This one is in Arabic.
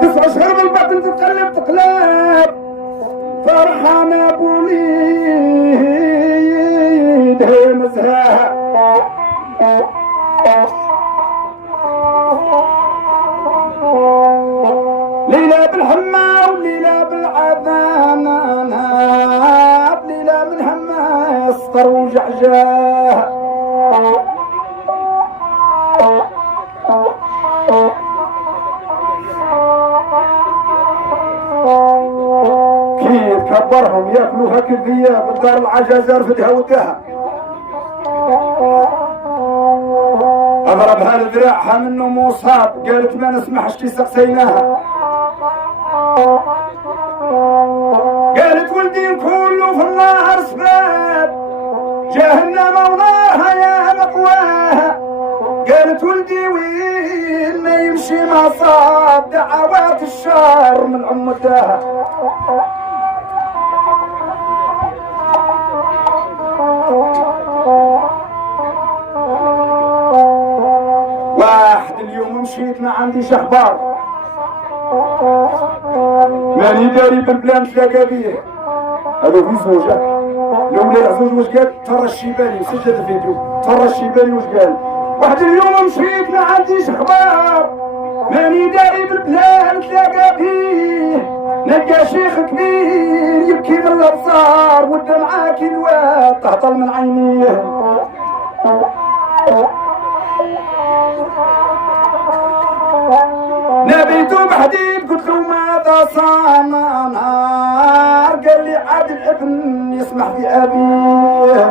9 شهور بالبطن تتقلب تقلب فرحانة بوليد مزهاها ليلة بالحمى وليلة بالعذاب ليلة من همها سطر وجعجاه كيف كبرهم ياكلوها كذية بالدار العجازة رفدها ودها اضربها لذراعها منه مصاب قالت ما نسمحش كي سقسيناها قالت ولدي كله في النار سباب جهنم ونارها يا مقواها قالت ولدي وين ما يمشي ما صاب دعوات الشر من عمتها واحد اليوم مشيت ما عنديش اخبار ماني داري بالبلان تلاقى بيه هذا في زوجه الاولى زوج واش قال ترى الشيباني سجل الفيديو ترى الشيباني واش قال واحد اليوم مشيت ما عنديش اخبار ماني داري بالبلان تلاقى بيه نلقى شيخ كبير يبكي من الابصار والدمعه كالواد تهطل من عينيه نبيته بحديد قلت له ماذا صنع نهار قال لي عاد الابن يسمح بأبيه